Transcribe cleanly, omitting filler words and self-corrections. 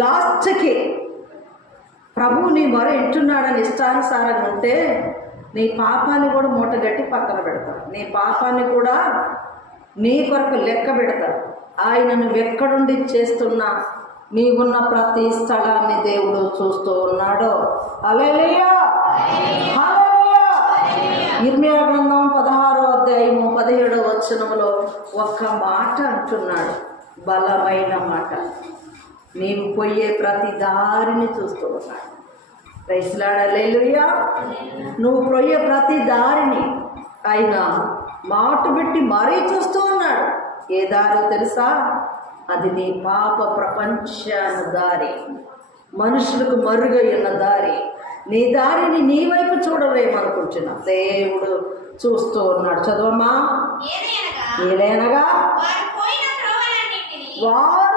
లాస్ట్కి ప్రభు నీ మొర వింటున్నాడని ఇష్టానుసారంగా ఉంటే నీ పాపాన్ని కూడా మూటగట్టి పక్కన పెడతాడు. నీ పాపాన్ని కూడా నీ కొరకు లెక్క పెడతాడు. ఆయన నువ్వెక్కడుండి చేస్తున్నా నీవున్న ప్రతి స్థలాన్ని దేవుడు చూస్తూ ఉన్నాడు. హల్లెలూయా, హల్లెలూయా. ఇర్మియా గ్రంథం 16వ అధ్యాయము 17వ వచనంలో ఒక్క మాట అంటున్నాడు, బలమైన మాట. నీవు పోయే ప్రతి దారిని చూస్తూ ఉన్నాడు. ప్రైజ్ లార్డ్, హల్లెలూయా. నువ్వు పోయే ప్రతి దారిని ఆయన మాట పెట్టి మరీ చూస్తూ ఉన్నాడు. ఏ దారో తెలుసా? అది నీ పాప ప్రపంచాన దారి, మనుషులకు మరుగైన దారి. నీ దారిని నీ వైపు చూడలేమనుకుంటున్నా, దేవుడు చూస్తూ ఉన్నాడు. చదవమ్మా. ఏలైనగా వారు